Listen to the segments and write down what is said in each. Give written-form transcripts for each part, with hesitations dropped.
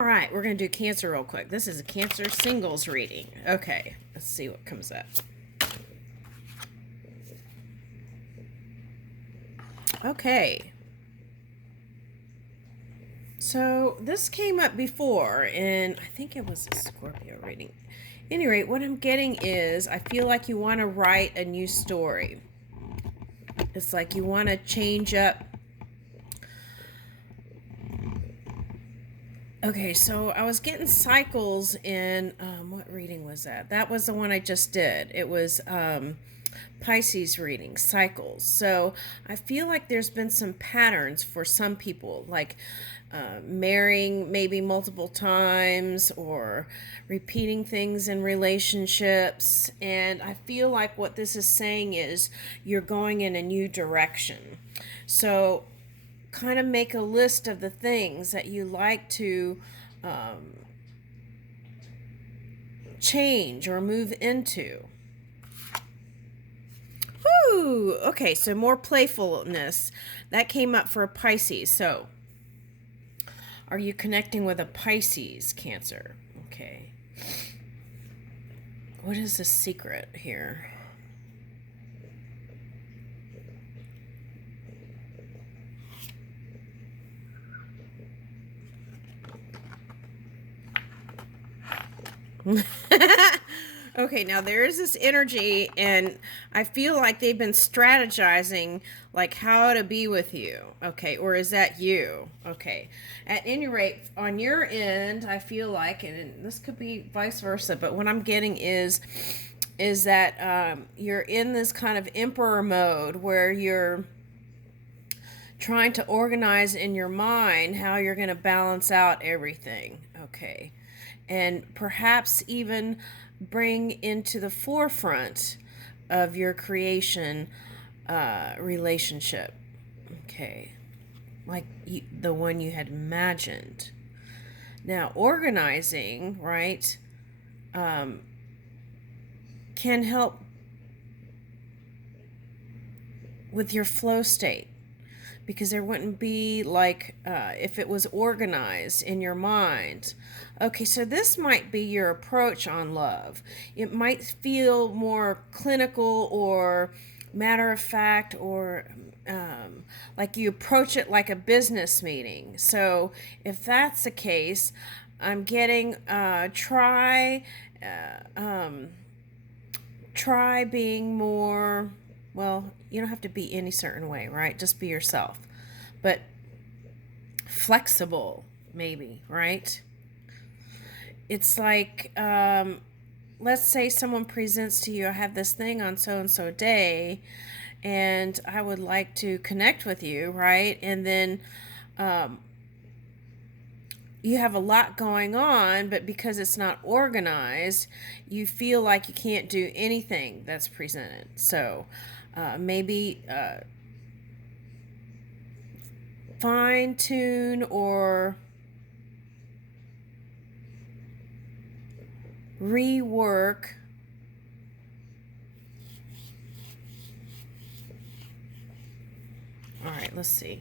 All right, we're going to do Cancer real quick. This is a Cancer singles reading. Okay, let's see what comes up. Okay. So this came up before, and I think it was a Scorpio reading. At any rate, what I'm getting is I feel like you want to write a new story. It's like you want to change up. Okay, so I was getting cycles in, what reading was that? That was the one I just did. It was Pisces reading, cycles. So I feel like there's been some patterns for some people, like marrying maybe multiple times or repeating things in relationships. And I feel like what this is saying is you're going in a new direction. So kind of make a list of the things that you like to change or move into. Woo! Okay, so more playfulness. That came up for a Pisces. So, are you connecting with a Pisces, Cancer? Okay. What is the secret here? Okay, now there is this energy, and I feel like they've been strategizing, like how to be with you. Okay, or is that you? Okay, at any rate, on your end, I feel like, and this could be vice versa, but what I'm getting is that you're in this kind of emperor mode where you're trying to organize in your mind how you're going to balance out everything. Okay, and perhaps even bring into the forefront of your creation relationship. Okay, like the one you had imagined. Now, organizing, right, can help with your flow state, because there wouldn't be like if it was organized in your mind. Okay, so this might be your approach on love. It might feel more clinical or matter of fact, or like you approach it like a business meeting. So if that's the case, I'm getting try being more, well, you don't have to be any certain way, right? Just be yourself. But flexible, maybe, right? It's like, let's say someone presents to you, I have this thing on so and so day, and I would like to connect with you, right? And then you have a lot going on, but because it's not organized, you feel like you can't do anything that's presented. So maybe fine tune or rework all right, let's see.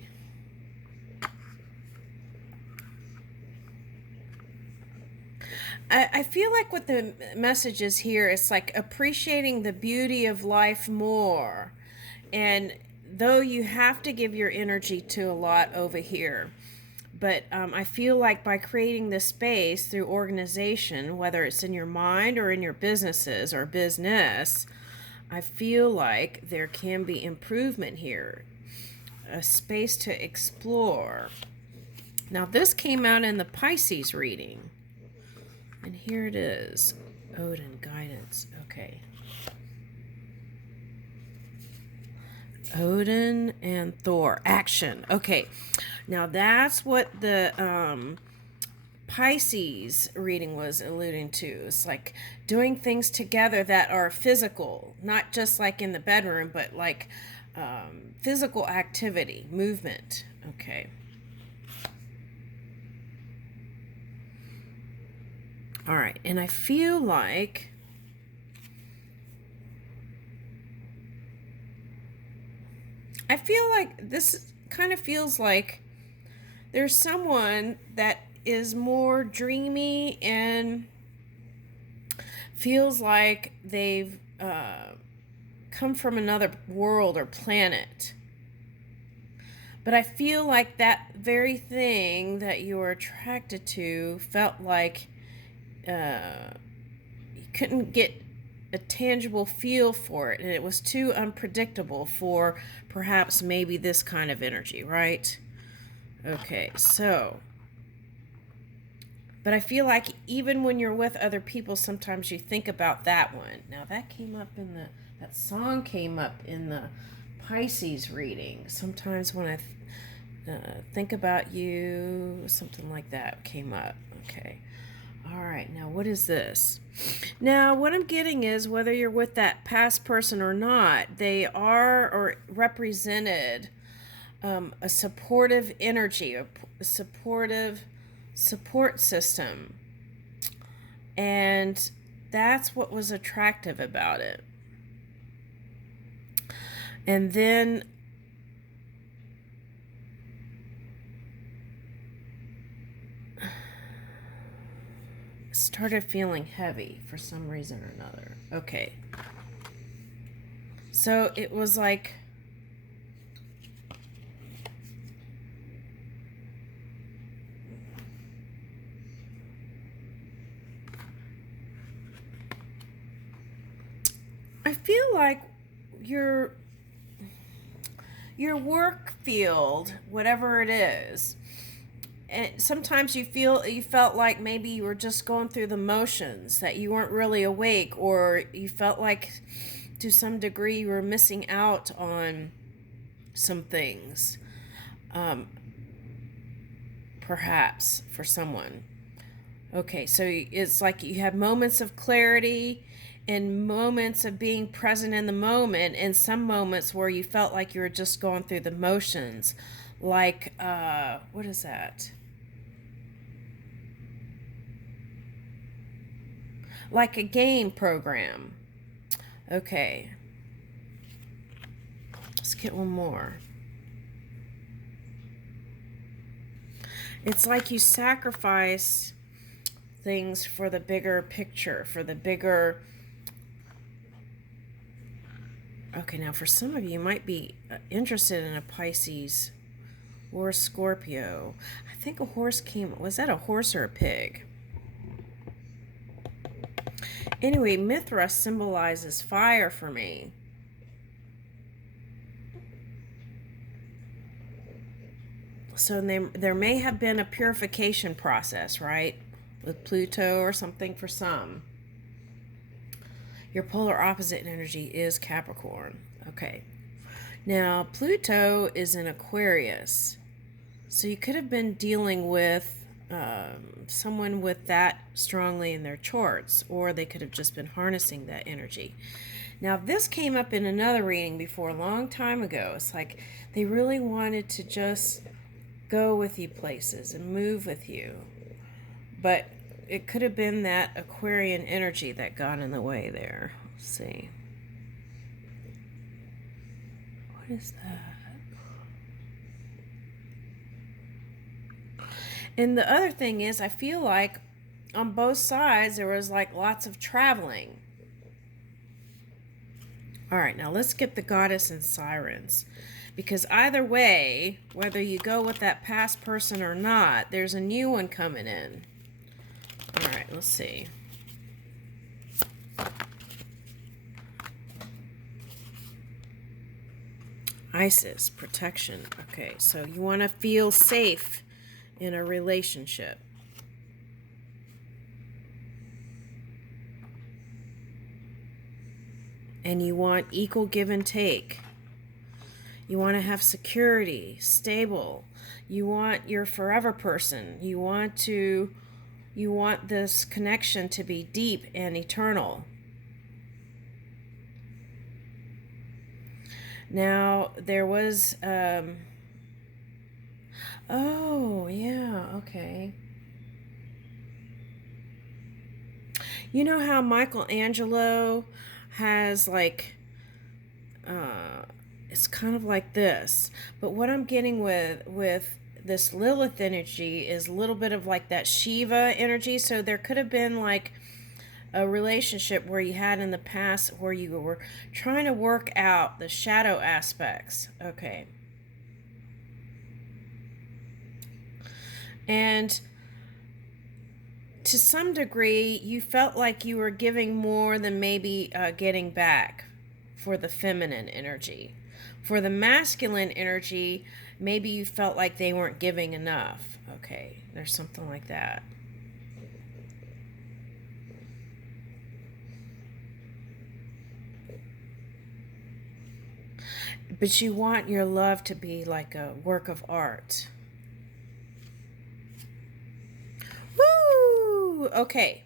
I feel like what the message is here is like appreciating the beauty of life more. And though you have to give your energy to a lot over here, but I feel like by creating this space through organization, whether it's in your mind or in your businesses or business, I feel like there can be improvement here, a space to explore. Now, this came out in the Pisces reading. And here it is. Odin guidance. Okay. Odin and Thor. Action. Okay. Now that's what the Pisces reading was alluding to. It's like doing things together that are physical, not just like in the bedroom, but like physical activity, movement. Okay. All right, and I feel like this kind of feels like there's someone that is more dreamy and feels like they've come from another world or planet. But I feel like that very thing that you were attracted to felt like you couldn't get a tangible feel for it, and it was too unpredictable for perhaps maybe this kind of energy, right? Okay, so, but I feel like even when you're with other people, sometimes you think about that one. Now that song came up in the Pisces reading. Sometimes when I think about you, something like that came up. Okay. All right. Now, what is this? Now, what I'm getting is whether you're with that past person or not, they are or represented a supportive energy, a supportive support system. And that's what was attractive about it. And then started feeling heavy for some reason or another. Okay. So it was like I feel like your work field, whatever it is, and sometimes you felt like maybe you were just going through the motions, that you weren't really awake, or you felt like to some degree you were missing out on some things, perhaps for someone. Okay, so it's like you have moments of clarity and moments of being present in the moment, and some moments where you felt like you were just going through the motions. Like, what is that? Like a game program. Okay. Let's get one more. It's like you sacrifice things for the bigger picture, for the bigger... Okay, now for some of you might be interested in a Pisces or a Scorpio. I think a horse came... Was that a horse or a pig? Anyway, Mithra symbolizes fire for me. So there may have been a purification process, right? With Pluto or something for some. Your polar opposite in energy is Capricorn. Okay. Now, Pluto is in Aquarius. So you could have been dealing with someone with that strongly in their charts, or they could have just been harnessing that energy. Now, this came up in another reading before a long time ago. It's like they really wanted to just go with you places and move with you. But it could have been that Aquarian energy that got in the way there. Let's see. What is that? And the other thing is, I feel like on both sides there was like lots of traveling. All right, now let's get the goddess and sirens. Because either way, whether you go with that past person or not, there's a new one coming in. All right, let's see. Isis, protection. Okay, so you want to feel safe in a relationship. And you want equal give and take. You want to have security, stable. You want your forever person. You want this connection to be deep and eternal. Now, there was, oh, yeah, okay. You know how Michelangelo has, like, it's kind of like this. But what I'm getting with this Lilith energy is a little bit of like that Shiva energy. So there could have been like a relationship where you had in the past where you were trying to work out the shadow aspects. Okay. And to some degree, you felt like you were giving more than maybe getting back for the feminine energy. For the masculine energy, maybe you felt like they weren't giving enough. Okay, there's something like that. But you want your love to be like a work of art. Woo! Okay.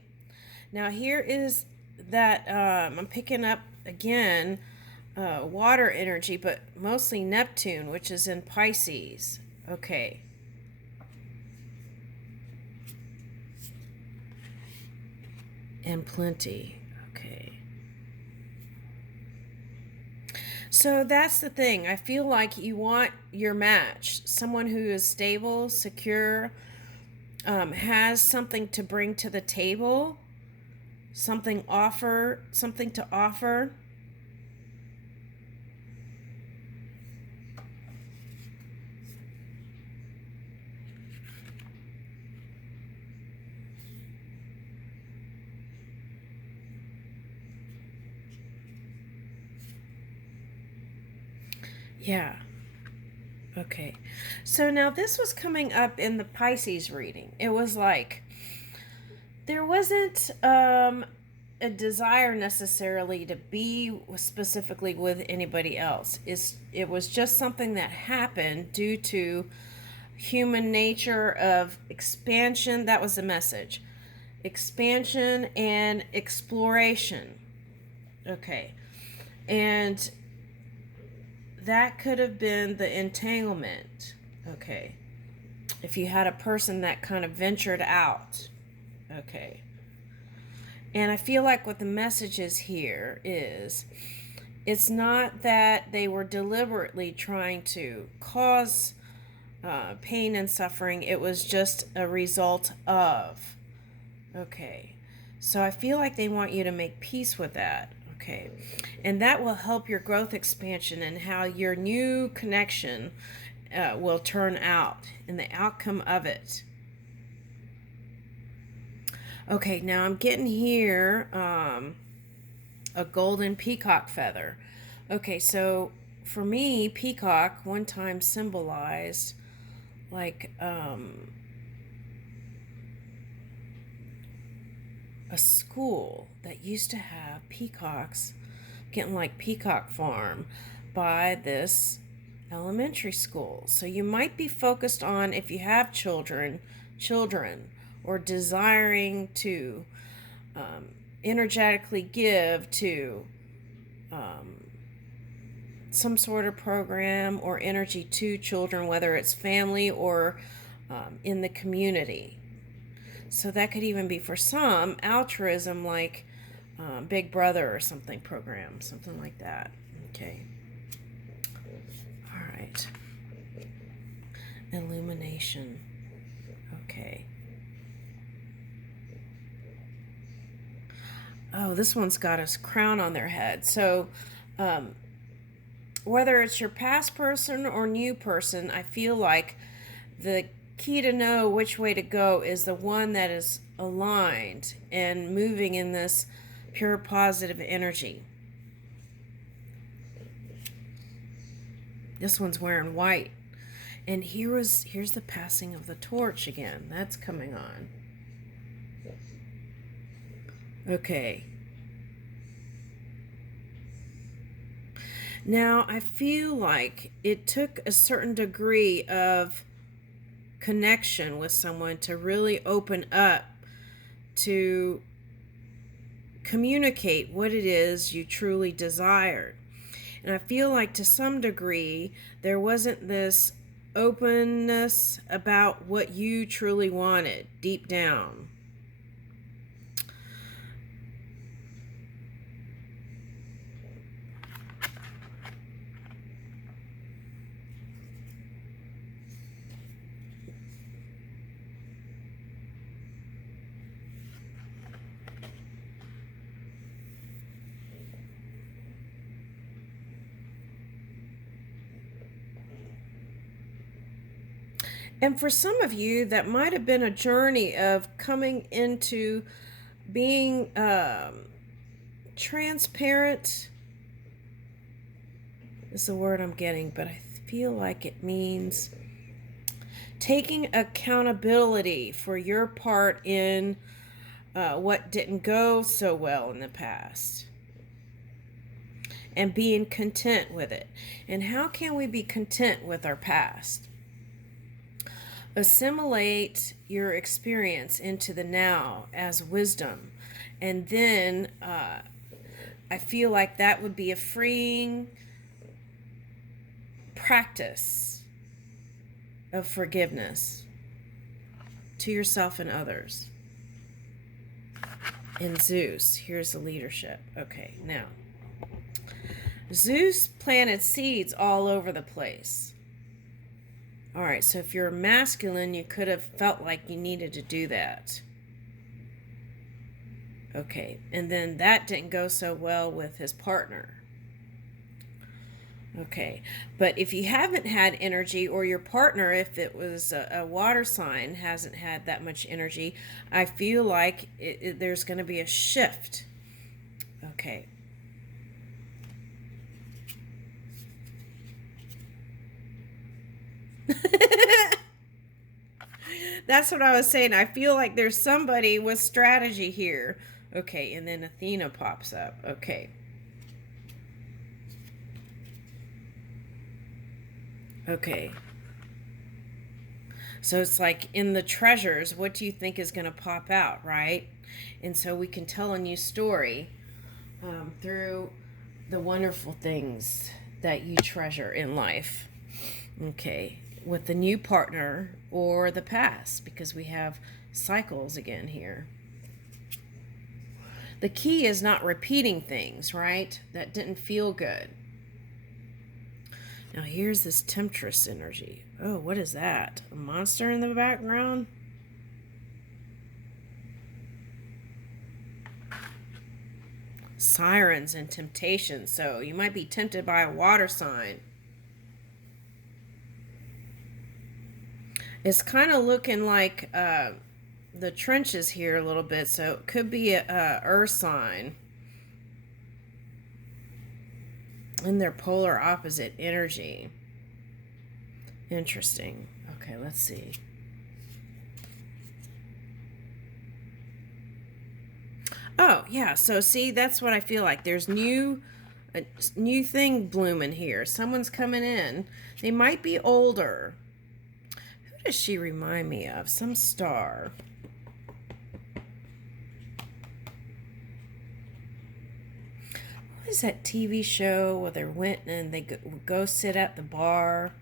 Now here is that I'm picking up again water energy, but mostly Neptune, which is in Pisces. Okay. And plenty. Okay. So that's the thing. I feel like you want your match, someone who is stable, secure, has something to bring to the table, something to offer. Yeah. Okay. So now this was coming up in the Pisces reading. It was like there wasn't a desire necessarily to be specifically with anybody else. It was just something that happened due to human nature of expansion. That was the message. Expansion and exploration. Okay. And that could have been the entanglement. Okay. If you had a person that kind of ventured out. Okay. And I feel like what the message is here is it's not that they were deliberately trying to cause pain and suffering. It was just a result of. Okay. So I feel like they want you to make peace with that. Okay. And that will help your growth expansion and how your new connection will turn out and the outcome of it. Okay, now I'm getting here a golden peacock feather. Okay, so for me, peacock one time symbolized like a school that used to have peacocks, getting like Peacock Farm by this elementary school. So you might be focused on, if you have children, or desiring to energetically give to some sort of program or energy to children, whether it's family or in the community. So that could even be for some altruism, like Big Brother or something program, something like that. Okay. All right. Illumination. Okay. Oh, this one's got a crown on their head. So whether it's your past person or new person, I feel like the key to know which way to go is the one that is aligned and moving in this pure positive energy. This one's wearing white. And here's the passing of the torch again. That's coming on. Okay. Now, I feel like it took a certain degree of connection with someone to really open up to communicate what it is you truly desired. And I feel like to some degree there wasn't this openness about what you truly wanted deep down. And for some of you, that might have been a journey of coming into being transparent is the word I'm getting, but I feel like it means taking accountability for your part in what didn't go so well in the past and being content with it. And how can we be content with our past? Assimilate your experience into the now as wisdom. And then I feel like that would be a freeing practice of forgiveness to yourself and others. And Zeus, here's the leadership. Okay, now, Zeus planted seeds all over the place. All right, so if you're masculine, you could have felt like you needed to do that. Okay, and then that didn't go so well with his partner. Okay, but if you haven't had energy, or your partner, if it was a water sign, hasn't had that much energy, I feel like there's going to be a shift. Okay. That's what I was saying. I feel like there's somebody with strategy here. Okay, and then Athena pops up. Okay. Okay. So it's like in the treasures, what do you think is going to pop out, right? And so we can tell a new story through the wonderful things that you treasure in life. Okay. With the new partner or the past, because we have cycles again here. The key is not repeating things, right? That didn't feel good. Now here's this temptress energy. Oh, what is that? A monster in the background? Sirens and temptation. So you might be tempted by a water sign. It's kind of looking like the trenches here a little bit, so it could be a earth sign. In their polar opposite energy. Interesting. Okay, let's see. Oh, yeah. So see, that's what I feel like. There's a new thing blooming here. Someone's coming in. They might be older. Who does she remind me of? Some star. What is that TV show where they went and they go sit at the bar?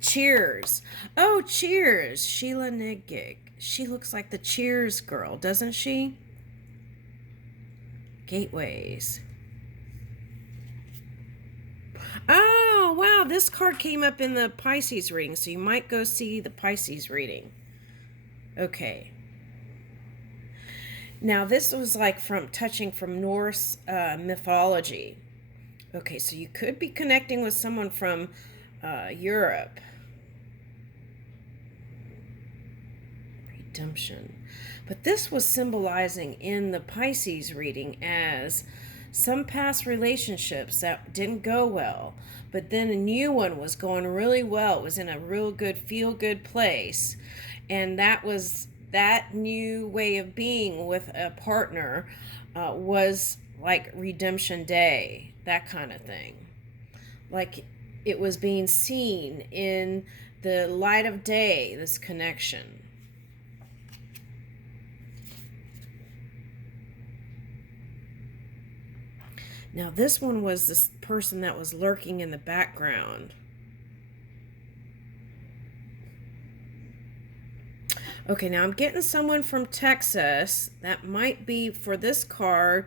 Cheers. Oh, Cheers. Sheila Nigig. She looks like the Cheers girl, doesn't she? Gateways. Oh, wow. This card came up in the Pisces reading, so you might go see the Pisces reading. Okay. Now, this was like touching from Norse mythology. Okay, so you could be connecting with someone from Europe. Redemption. But this was symbolizing in the Pisces reading as some past relationships that didn't go well, but then a new one was going really well. It was in a real good, feel-good place. And that new way of being with a partner was like redemption day, that kind of thing. Like it was being seen in the light of day, this connection. Now this one was this person that was lurking in the background. Okay, now I'm getting someone from Texas. That might be, for this card,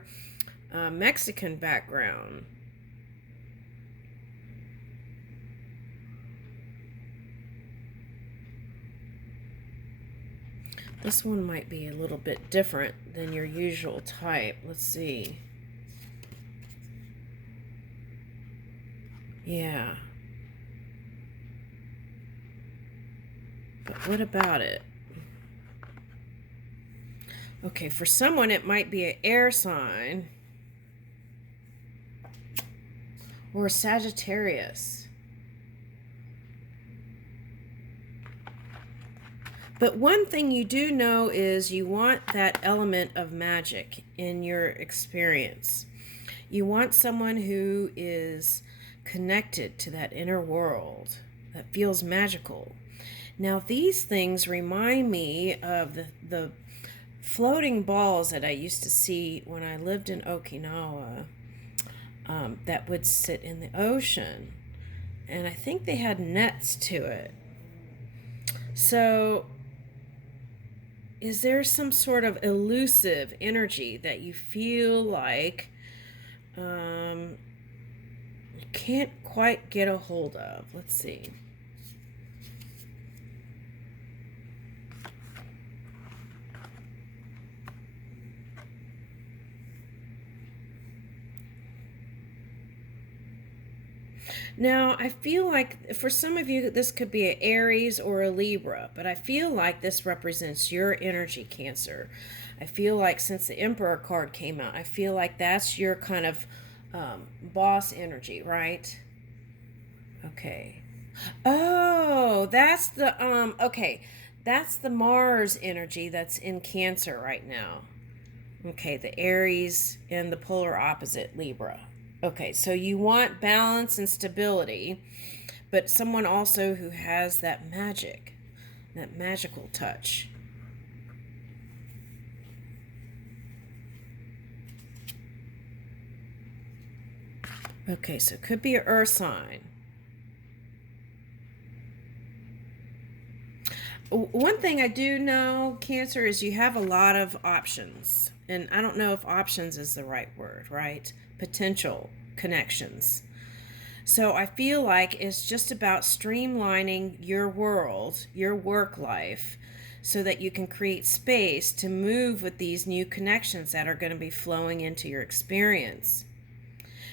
Mexican background. This one might be a little bit different than your usual type. Let's see. Yeah. But what about it? Okay, for someone it might be an air sign or a Sagittarius. But one thing you do know is you want that element of magic in your experience. You want someone who is connected to that inner world that feels magical. Now, these things remind me of the floating balls that I used to see when I lived in Okinawa, that would sit in the ocean. And I think they had nets to it. So, is there some sort of elusive energy that you feel like you can't quite get a hold of? Let's see. Now, I feel like for some of you, this could be an Aries or a Libra, but I feel like this represents your energy, Cancer. I feel like since the Emperor card came out, I feel like that's your kind of boss energy, right? Okay. Oh, that's the okay. That's the Mars energy that's in Cancer right now. Okay, the Aries and the polar opposite, Libra. Okay, so you want balance and stability, but someone also who has that magic, that magical touch. Okay, so it could be an earth sign. One thing I do know, Cancer, is you have a lot of options. And I don't know if options is the right word, right? Potential connections. So I feel like it's just about streamlining your world, your work life, so that you can create space to move with these new connections that are going to be flowing into your experience.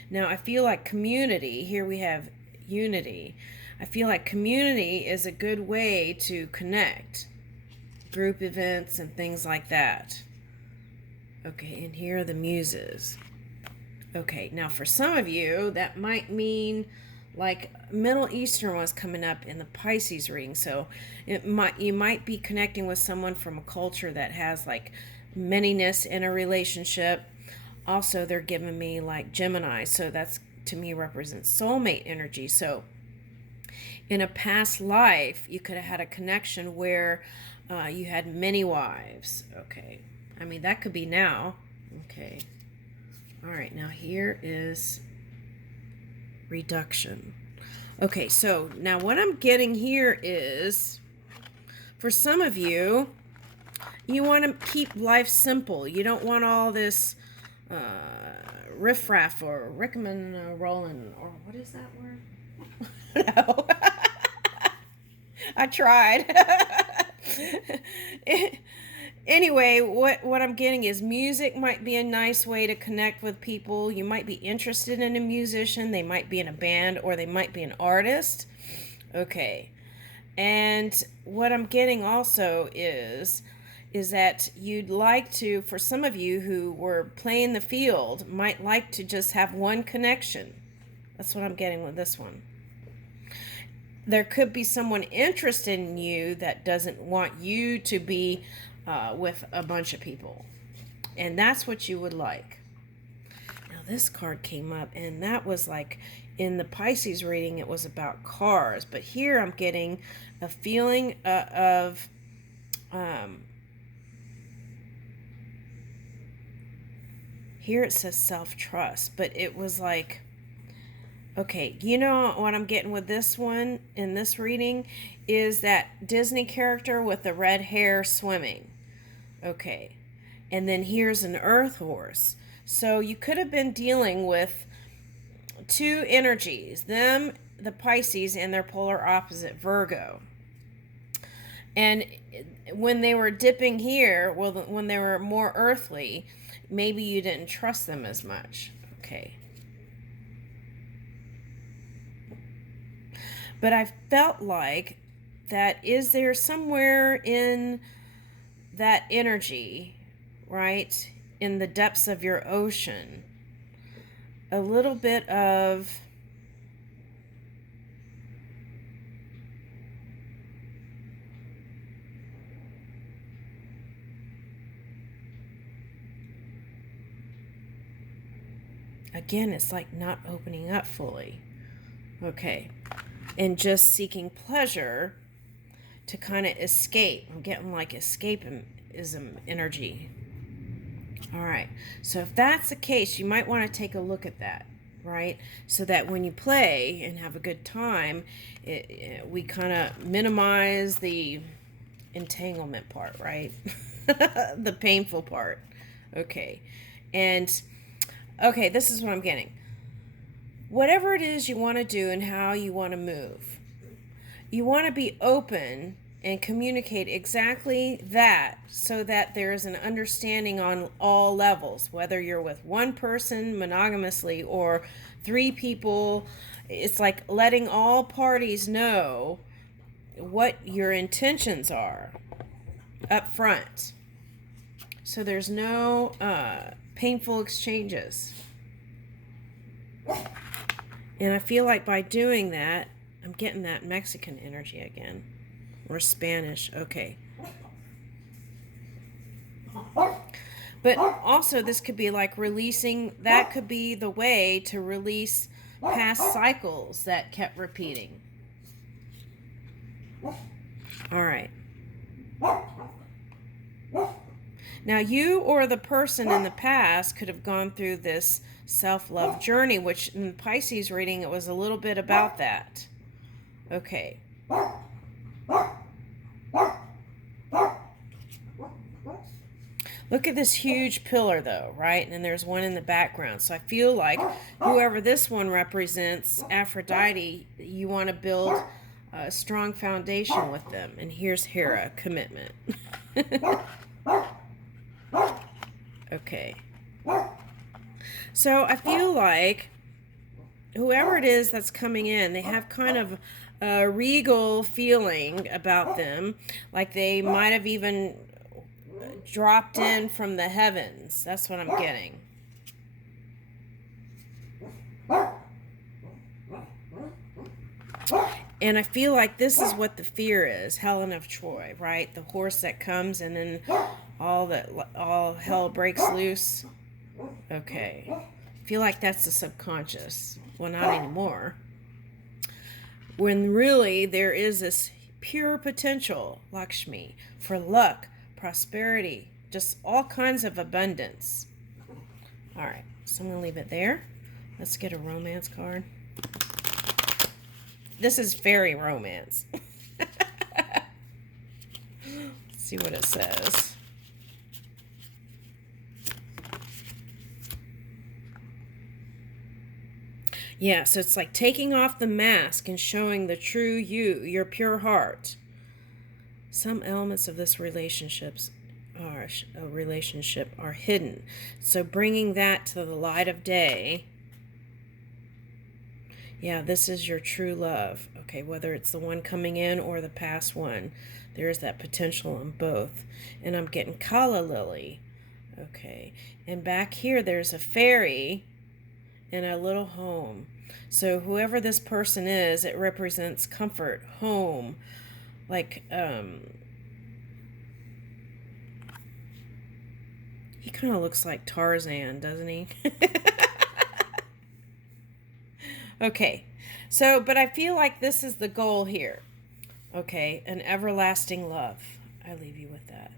Now, I feel like community, here we have unity. I feel like community is a good way to connect, group events and things like that. Okay, and here are the muses. Okay, now for some of you, that might mean like Middle Eastern was coming up in the Pisces reading. So you might be connecting with someone from a culture that has like manyness in a relationship. Also, they're giving me like Gemini, so that's to me represents soulmate energy. So in a past life, you could have had a connection where you had many wives. Okay, I mean that could be now. Okay. All right, now here is reduction. Okay, so now what I'm getting here is, for some of you, you want to keep life simple. You don't want all this riffraff or rigmarole, or what is that word? No. I tried. Anyway, what I'm getting is music might be a nice way to connect with people. You might be interested in a musician. They might be in a band, or they might be an artist. Okay. And what I'm getting also is that you'd like to, for some of you who were playing the field, might like to just have one connection. That's what I'm getting with this one. There could be someone interested in you that doesn't want you to be with a bunch of people. And that's what you would like. Now, this card came up, and that was like in the Pisces reading, it was about cars. But here I'm getting a feeling of here it says self-trust, but it was like, okay, you know what I'm getting with this one in this reading is that Disney character with the red hair swimming. Okay, and then here's an earth horse. So you could have been dealing with two energies, them, the Pisces, and their polar opposite, Virgo. And when they were dipping here, well, when they were more earthly, maybe you didn't trust them as much. Okay. But I felt like that is there somewhere in that energy, right, in the depths of your ocean, a little bit of again, it's like not opening up fully. Okay. And just seeking pleasure to kind of escape. I'm getting like escapism energy. All right. So if that's the case, you might want to take a look at that, right? So that when you play and have a good time, we kind of minimize the entanglement part, right? The painful part. Okay. And okay, this is what I'm getting. Whatever it is you want to do and how you want to move, you want to be open and communicate exactly that so that there is an understanding on all levels, whether you're with one person monogamously or three people. It's like letting all parties know what your intentions are up front. So there's no painful exchanges. And I feel like by doing that, I'm getting that Mexican energy again. Or Spanish. Okay. But also, this could be like releasing, that could be the way to release past cycles that kept repeating. All right. Now, you or the person in the past could have gone through this self-love journey, which in the Pisces reading, it was a little bit about that. Okay. Look at this huge pillar, though, right? And there's one in the background. So I feel like whoever this one represents, Aphrodite, you want to build a strong foundation with them. And here's Hera, commitment. Okay. So I feel like whoever it is that's coming in, they have kind of a regal feeling about them, like they might have even dropped in from the heavens. That's what I'm getting. And I feel like this is what the fear is, Helen of Troy, right? The horse that comes and then all hell breaks loose. Okay. I feel like that's the subconscious. Well, not anymore. When really there is this pure potential, Lakshmi, for luck, prosperity, just all kinds of abundance. All right, so I'm going to leave it there. Let's get a romance card. This is fairy romance. Let's see what it says. Yeah, so it's like taking off the mask and showing the true you, your pure heart. Some elements of this relationship are hidden. So bringing that to the light of day. Yeah, this is your true love. Okay, whether it's the one coming in or the past one, there's that potential in both. And I'm getting Kala Lily. Okay, and back here there's a fairy and a little home. So whoever this person is, it represents comfort, home, like he kind of looks like Tarzan, doesn't he? Okay, so, but I feel like this is the goal here. Okay, an everlasting love. I leave you with that.